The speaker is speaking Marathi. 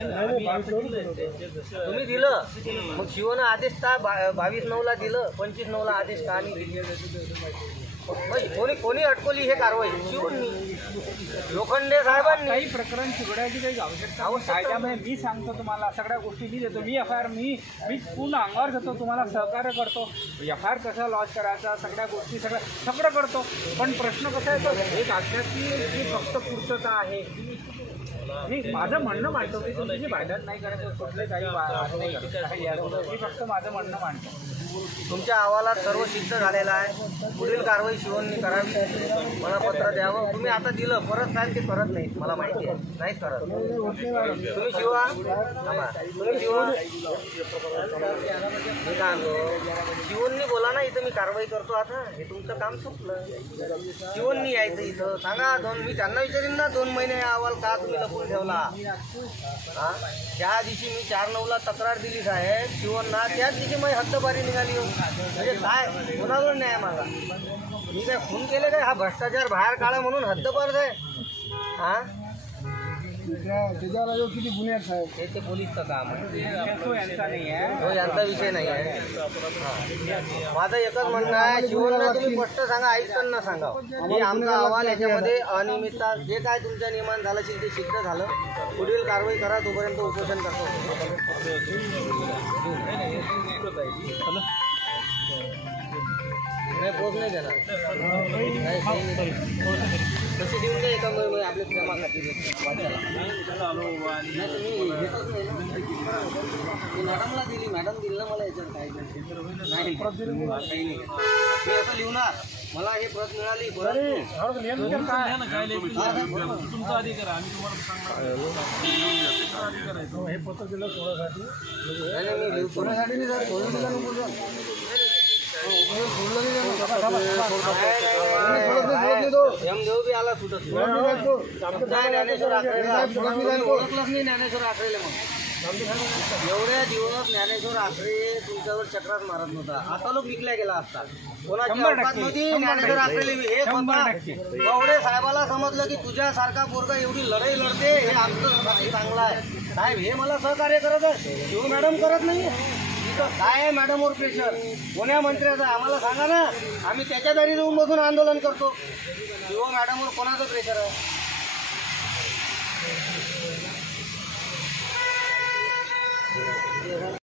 तुम्ही दिलं मग शिवनं आदेश का 22/9 दिलं, 25/9 आदेश का आम्ही कोणी कोणी अटकवली हे कारवाई शिवनी लोखंडे साहेबांनी काही प्रकरण चिघळायची काही आवश्यकता कायद्यामध्ये मी सांगतो तुम्हाला सगळ्या गोष्टी मी देतो। मी एफ आय आर मी पूर्ण अंगावर घेतो, तुम्हाला सहकार्य करतो। एफ आय आर कसा लॉन्च करायचा सगळ्या गोष्टी सगळं करतो। पण प्रश्न कसा आहे तो एक अध्यात्मिक फक्त पूर्तता आहे। मी माझं म्हणणं मांडतो की तुम्ही भांडण नाही करायचं, कुठले काही मी फक्त माझं म्हणणं मांडतो। तुमच्या अहवालात सर्व सिद्ध झालेलं आहे, पुढील कारवाई शिवननी करावी, मला पत्र द्यावं। तुम्ही आता दिलं परत साहेब ते करत नाही, मला माहिती आहे नाही करत। तुम्ही शिवा तुम्ही शिवा मी काय म्हणतो शिवननी बोला ना, इथं मी कारवाई करतो। आता हे तुमचं काम संपलं, शिवननी यायचं इथं सांगा। मी त्यांना विचारीन ना 2 महिने अहवाल का तुम्ही लपून ठेवला। हां ज्या दिवशी मी 4/9 तक्रार दिली साहेब शिवनना, त्याच दिवशी मी हद्दपारी निघाली हो। म्हणजे काय कोणावर न्याय मागा? मी काय खून केले काय? हा भ्रष्टाचार बाहेर काढा म्हणून हद्दपार आहे। हां त्याच्याला किती गुन्हे साहेब ते पोलीसचं काम आहे, तो यांचा नाही आहे, तो यांचा विषय नाही आहे। माझं एकच म्हणणं आहे शिवनना तुम्ही स्पष्ट सांगा, आयुक्तांना सांगा की आमचा अहवाल याच्यामध्ये अनियमितता जे काय तुमच्या नियमान झालं असेल ते सिद्ध झालं, पुढील कारवाई करा, तोपर्यंत उपोषण करतो। नाही पोच नाही देणार तशी देऊन द्या एका आपल्या प्रेमासाठी मॅडमला दिली, मॅडम दिली ना मला याच्यात काही नाही काही नाही। मी असं लिहणार मला हे प्रत मिळाली तुमचा अधिकार आम्ही तुम्हाला हे पत्र दिलं सोडासाठी मी सोडासाठी नाही सर, सोडून दिलं ना बोलून देव बी आला सुटत ज्ञानेश्वर आखरेला ओळखलंच नाही। ज्ञानेश्वर आखरेला मग एवढ्या दिवस ज्ञानेश्वर आखरे तुमच्यावर चक्रात मारत नव्हता, आता लोक विकल्या गेला असता। कोणाची अवकात नव्हती ज्ञानेश्वर आखरेला हे एवढे साहेबाला समजलं की तुझ्यासारखा पोरगा एवढी लढाई लढते हे आमचं चांगलं आहे साहेब, हे मला सहकार्य करत आहे। शिव मॅडम करत नाही काय आहे मॅडमवर प्रेशर कोण्या मंत्र्याचं आम्हाला सांगा ना, आम्ही त्याच्या दारी जाऊन बसून आंदोलन करतो। शिव मॅडमवर कोणाचं प्रेशर आहे?